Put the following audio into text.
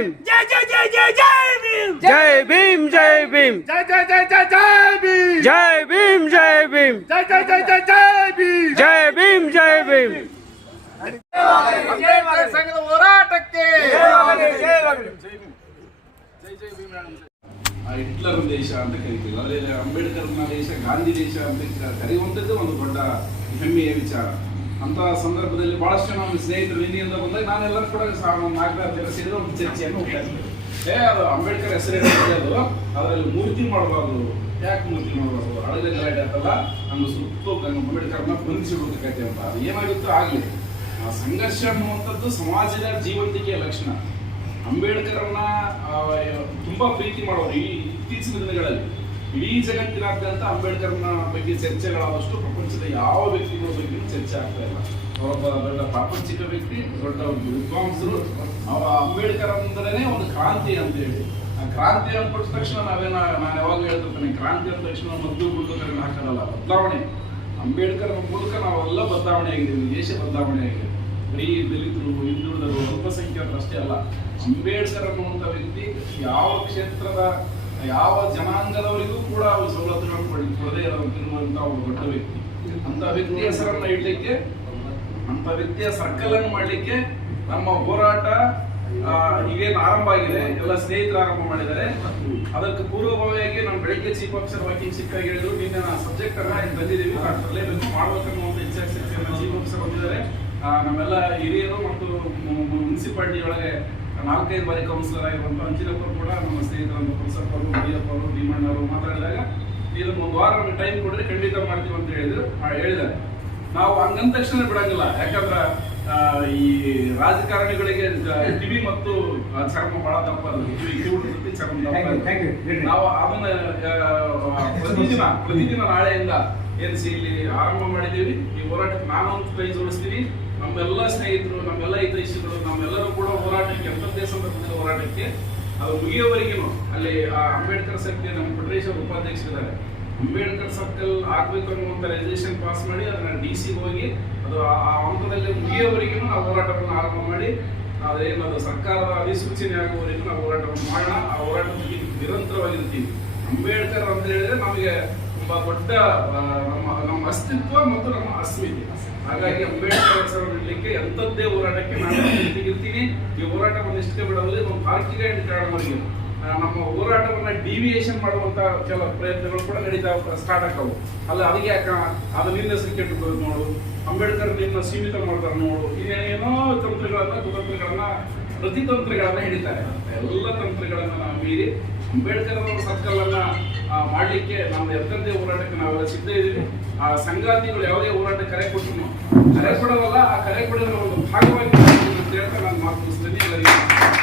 ಭೀಮ್ ಜೈ ಜೈ ಜೈ ಜೈ ಜೈ ಭೀಮ್ ಜೈ ಭೀಮ್ ಜೈ ಭೀಮ್ ಜೈ ಜೈ ಜೈ ಜೈ ಜೈ ಭೀಮ್ ಜೈ ಭೀಮ್ ಜೈ ಭೀಮ್ ಜೈ ಜೈ ಜೈ ಜೈ ಜೈ ಭೀಮ್ ಜೈ ಭೀಮ್ ಜೈ ಭೀಮ್ ಅಂಬೇಡ್ಕರ್ ಸಂಘದ ಹೋರಾಟಕ್ಕೆ ಹಿಟ್ಲರ್ ದೇಶ ಅಂತ ಕರಿತೀವಿ. ಆದರೆ ಅಂಬೇಡ್ಕರ್ನ ದೇಶ ಗಾಂಧಿ ದೇಶ ಅಂತ ಕರೆಯುವಂಥದ್ದು ಒಂದು ದೊಡ್ಡ ಹೆಮ್ಮೆಯ ವಿಚಾರ. ಅಂತ ಸಂದರ್ಭದಲ್ಲಿ ಬಹಳಷ್ಟು ನಮ್ಮ ಸ್ನೇಹಿತರು ಹಿಂದಿಯಿಂದ ಬಂದಾಗ ನಾನೆಲ್ಲರೂ ಕೂಡ ನಾಲ್ಕಾರು ಜನ ಸೇರಿದ ಒಂದು ಚರ್ಚೆಯನ್ನು ಹೋಗ್ತಾ ಇದ್ದೆ. ಅದು ಅಂಬೇಡ್ಕರ್ ಹೆಸರೇನಿದೆ ಅದು ಅದರಲ್ಲಿ ಮೂರ್ತಿ ಮಾಡಬಾರ್ದು. ಯಾಕೆ ಮೂರ್ತಿ ಮಾಡಬಾರ್ದು? ಹಳದೆ ಗಲಾಟೆ ಅಂತಲ್ಲ, ನಮ್ಮ ಸುತ್ತು ಅಂಬೇಡ್ಕರ್ನ ಬಂಧಿಸಿಬಿಡ್ತಕ್ಕಂತೆ ಅಂತ. ಅದು ಏನಾಗುತ್ತೋ ಆಗಲಿ, ಆ ಸಂಘರ್ಷ ಅನ್ನುವಂಥದ್ದು ಸಮಾಜದ ಜೀವಂತಿಕೆಯ ಲಕ್ಷಣ. ಅಂಬೇಡ್ಕರ್ನ ತುಂಬಾ ಪ್ರೀತಿ ಮಾಡೋರು ಈ ಇತ್ತೀಚಿನ ದಿನಗಳಲ್ಲಿ ಇಡೀ ಜಗತ್ತಿನಾದ್ಯಂತ ಅಂಬೇಡ್ಕರ್ನ ಬಗ್ಗೆ ಚರ್ಚೆಗಳಾದಷ್ಟು ಪ್ರಪಂಚದ ಯಾವ ವ್ಯಕ್ತಿಗಳ ಬಗ್ಗೆಯೂ ಚರ್ಚೆ ಆಗ್ತಾ ಇಲ್ಲ. ಅವರೊಬ್ಬ ದೊಡ್ಡ ಪ್ರಾಪಂಚಿಕ ವ್ಯಕ್ತಿ, ದೊಡ್ಡ ವಿದ್ವಾಂಸರು. ಅಂಬೇಡ್ಕರ್ ಅಂದ್ರೇ ಒಂದು ಕ್ರಾಂತಿ ಅಂತ ಹೇಳಿ, ಆ ಕ್ರಾಂತಿ ಅಂದ್ಬಿಟ್ಟ ತಕ್ಷಣ ನಾನು ಯಾವಾಗ ಹೇಳ್ತಿರ್ತೇನೆ, ಕ್ರಾಂತಿ ಅಂದ ತಕ್ಷಣ ಮದ್ದು ಗುಡ್ಡುಗಳನ್ನು ಹಾಕೋದಲ್ಲ, ಬದಲಾವಣೆ. ಅಂಬೇಡ್ಕರ್ ಮೂಲಕ ನಾವೆಲ್ಲ ಬದಲಾವಣೆ ಆಗಿದ್ದೀವಿ, ದೇಶ ಬದಲಾವಣೆ ಆಗಿದೆ. ಬರೀ ದಲಿತರು, ಹಿಂದುಳಿದರು, ಅಲ್ಪಸಂಖ್ಯಾತರು ಅಷ್ಟೇ ಅಲ್ಲ. ಅಂಬೇಡ್ಕರ್ ಅನ್ನುವಂಥ ವ್ಯಕ್ತಿ ಯಾವ ಕ್ಷೇತ್ರದ ಯಾವ ಜನಾಂಗದವರಿಗೂ ಕೂಡ ಅವರು ಸವಲತ್ತುಗಳನ್ನು ಕೊಡದೇ ಇರುವಂತ ಒಬ್ಬ ದೊಡ್ಡ ವ್ಯಕ್ತಿ. ಅಂತ ವ್ಯಕ್ತಿಯ ಹೆಸರನ್ನು ಇಡಲಿಕ್ಕೆ, ಅಂತ ವ್ಯಕ್ತಿಯ ಸರ್ಕಲ್ ಅನ್ನು ಮಾಡಲಿಕ್ಕೆ ನಮ್ಮ ಹೋರಾಟ ಈಗೇನು ಆರಂಭ ಆಗಿದೆ. ಎಲ್ಲ ಸ್ನೇಹಿತರು ಆರಂಭ ಮಾಡಿದ್ದಾರೆ. ಅದಕ್ಕೆ ಪೂರ್ವಭಾವಿಯಾಗಿ ನಮ್ಮ ಬೆಳಿಗ್ಗೆ ಚೀಫ್ ಆಫೀಸರ್ ವಾಕಿಂಗ್ ಸಿಕ್ಕಾಗಿ ಹೇಳಿದ್ರು, ನಿನ್ನೆ ನಾವು ಸಬ್ಜೆಕ್ಟ್ ಅನ್ನ ತಂದಿದ್ದೀವಿ, ತರಲೇಬೇಕು, ಮಾಡ್ಬೇಕನ್ನುವಂಥ ಇಚ್ಛಾಶಕ್ತಿಯನ್ನು ಚೀಫ್ ಆಫೀಸರ್ ಬಂದಿದ್ದಾರೆ. ನಮ್ಮೆಲ್ಲ ಹಿರಿಯರು ಮತ್ತು ಮುನ್ಸಿಪಾಲಿಟಿ ಒಳಗೆ 4-5 ಬಾರಿ ಕೌನ್ಸಿಲರ್ ಆಗಿರುವಂಥ ಅಂಚಿನಪ್ಪರು ಕೂಡ ನಮ್ಮ ಸ್ನೇಹಿತರಂತ ಪುಲ್ಸಪ್ಪರು, ಬಡಿಯಪ್ಪರು, ಭೀಮಣ್ಣವರು ಮಾತಾಡಿದಾಗ ಇದನ್ನು ಒಂದು ವಾರ ಟೈಮ್ ಕೊಟ್ಟರೆ ಖಂಡಿತ ಮಾಡ್ತೀವಿ ಅಂತ ಹೇಳಿದ್ದಾರೆ. ನಾವು ಹಂಗಂದ ತಕ್ಷಣ ಬಿಡಂಗಿಲ್ಲ. ಯಾಕಂದ್ರೆ ಈ ರಾಜಕಾರಣಿಗಳಿಗೆ ಕಿವಿ ಮತ್ತು ಚರ್ಮ ಬಹಳ ದಪ್ಪ, ಕಿವಿ ಚರ್ಮ ದಪ್ಪ. ನಾವು ಅದನ್ನ ಪ್ರತಿದಿನ ನಾಳೆಯಿಂದ ಏನಿಸಿ ಇಲ್ಲಿ ಆರಂಭ ಮಾಡಿದ್ದೀವಿ. ಈ ಹೋರಾಟಕ್ಕೆ ನಾನೊಂದು ಕೈ ಜೋಡಿಸ್ತೀನಿ. ನಮ್ಮೆಲ್ಲ ಸ್ನೇಹಿತರು, ನಮ್ಮೆಲ್ಲ ಹಿತೈಷಿಗಳು, ನಮ್ಮೆಲ್ಲರೂ ಕೂಡ ಹೋರಾಟಕ್ಕೆ, ಎಂಥದ್ದೇ ಸಂದರ್ಭದಲ್ಲಿ ಹೋರಾಟಕ್ಕೆ ಅದು ಮುಗಿಯೋವರೆಗೂ ಅಲ್ಲಿ ಅಂಬೇಡ್ಕರ್ ಸರ್ಕಲ್ ನಮ್ಮ ಫೆಡರೇಷನ್ ಉಪಾಧ್ಯಕ್ಷರಿದ್ದಾರೆ. ಅಂಬೇಡ್ಕರ್ ಸರ್ಕಲ್ ಆಗ್ಬೇಕು ಅನ್ನುವಂಥ ರೆಸಲ್ಯೂಷನ್ ಪಾಸ್ ಮಾಡಿ ಅದನ್ನ DC ಹೋಗಿ ಅದು ಆ ಹಂತದಲ್ಲಿ ಮುಗಿಯೋವರೆಗೂ ನಾವು ಹೋರಾಟವನ್ನು ಆರಂಭ ಮಾಡಿ ಅದೇನದು ಸರ್ಕಾರದ ಅಧಿಸೂಚನೆ ಆಗುವವರೆಗೂ ನಾವು ಹೋರಾಟವನ್ನು ಮಾಡೋಣ. ಆ ಹೋರಾಟದಲ್ಲಿ ನಿರಂತರವಾಗಿರ್ತೀವಿ. ಅಂಬೇಡ್ಕರ್ ಅಂತ ಹೇಳಿದ್ರೆ ನಮಗೆ ತುಂಬಾ ದೊಡ್ಡ ನಮ್ಮ ಅಸ್ತಿತ್ವ ಮತ್ತು ನಮ್ಮ ಅಸ್ಮಿತೆ. ಹಾಗಾಗಿ ಅಂಬೇಡ್ಕರ್ ಹೆಸರನ್ನು ಇಡಲಿಕ್ಕೆ ಎಂಥದ್ದೇ ಹೋರಾಟಕ್ಕೆ ನಾನು ಇರ್ತೀನಿ. ಈ ಹೋರಾಟವನ್ನು ಇಷ್ಟೇ ಬಿಡೋದಲ್ಲಿ ನಮ್ಮ ತಾರ್ಕಿಕ ಕಾರಣವಾಗಿ ನಮ್ಮ ಹೋರಾಟವನ್ನ ಡಿವಿಯೇಷನ್ ಮಾಡುವಂತ ಕೆಲ ಪ್ರಯತ್ನಗಳು ಕೂಡ ನಡೀತಾ ಸ್ಟಾರ್ಟ್ ಆಗ್ತಾವು. ಅಲ್ಲ ಅದಕ್ಕೆ ಯಾಕ ಅದು ನಿನ್ನ ಕ್ರಿಕೆಟ್ ನೋಡು, ಅಂಬೇಡ್ಕರ್ ನಿನ್ನ ಸೀಮಿತ ಮಾಡ್ತಾರೆ ನೋಡು, ಏನೇನೋ ತಂತ್ರಗಳನ್ನ, ಕುತಂತ್ರಗಳನ್ನ, ಪ್ರತಿತಂತ್ರಗಳನ್ನ ಹಿಡಿತಾರೆ. ಎಲ್ಲ ತಂತ್ರಗಳನ್ನ ನಾವು ಮೀರಿ ಅಂಬೇಡ್ಕರ್ ಅವರ ಸರ್ಕಲ್ ಅನ್ನ ಮಾಡ್ಲಿಕ್ಕೆ ನಮ್ಮ ಎಂಥದ್ದೇ ಹೋರಾಟಕ್ಕೆ ನಾವೆಲ್ಲ ಸಿದ್ಧ ಇದ್ದೀವಿ. ಆ ಸಂಗಾತಿಗಳು ಯಾವುದೇ ಹೋರಾಟ ಕರೆ ಕೊಟ್ಟರು ಕರೆ ಕೊಡೋವಲ್ಲ, ಆ ಕರೆ ಕೊಡೋದ್ರ ಒಂದು ಭಾಗವಾಗಿ ಅಂತ ಹೇಳ್ತಾ ನಾನು ಮಾತು ಮುಗಿಸ್ತೀನಿ. ಎಲ್ಲರಿಗೂ